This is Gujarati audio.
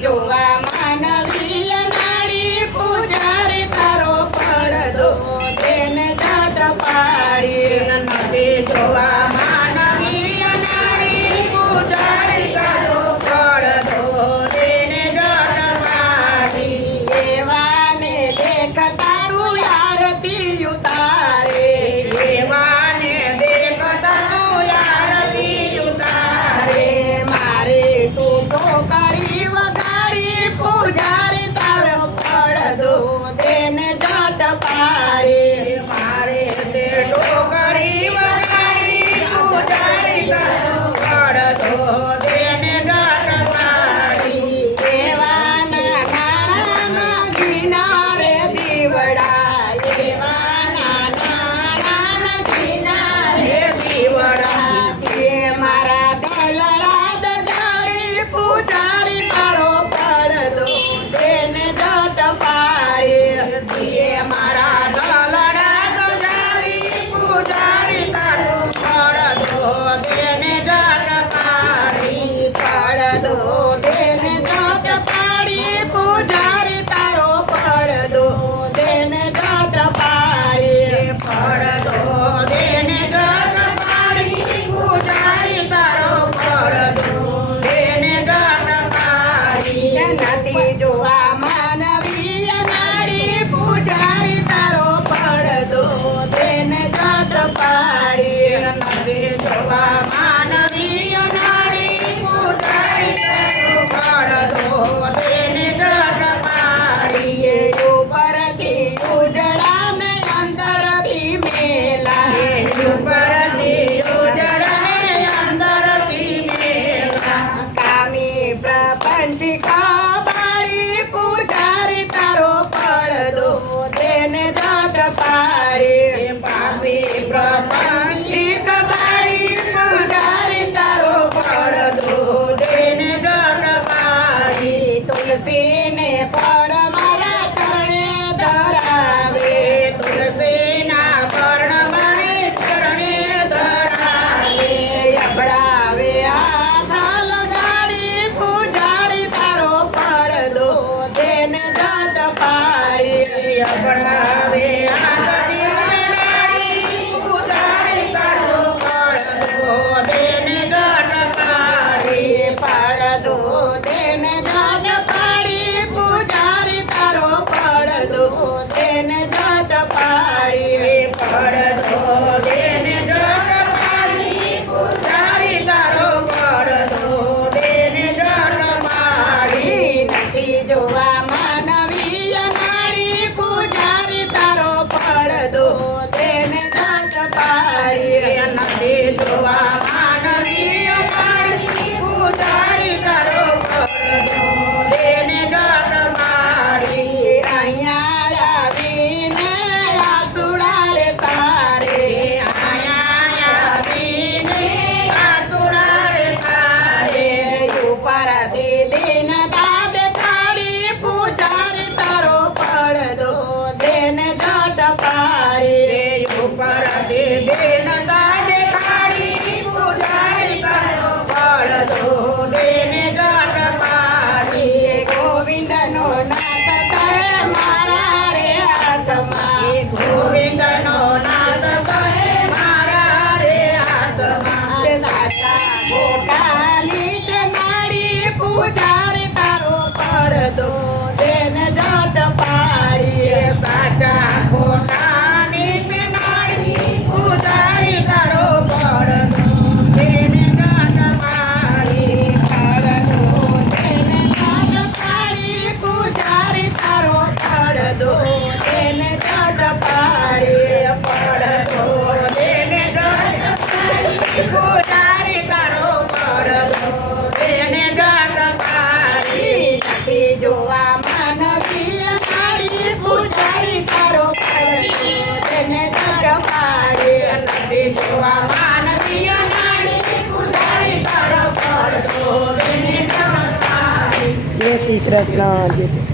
Dù ดีดู તુલસીને પડ મારા ધરાવે. તુલસીના પર્ણ મારી ચરણે ધરાવે. અભડાવે હાથ લગાડી, પૂજારી તારો પડદો 有吧 Mitrasna disse.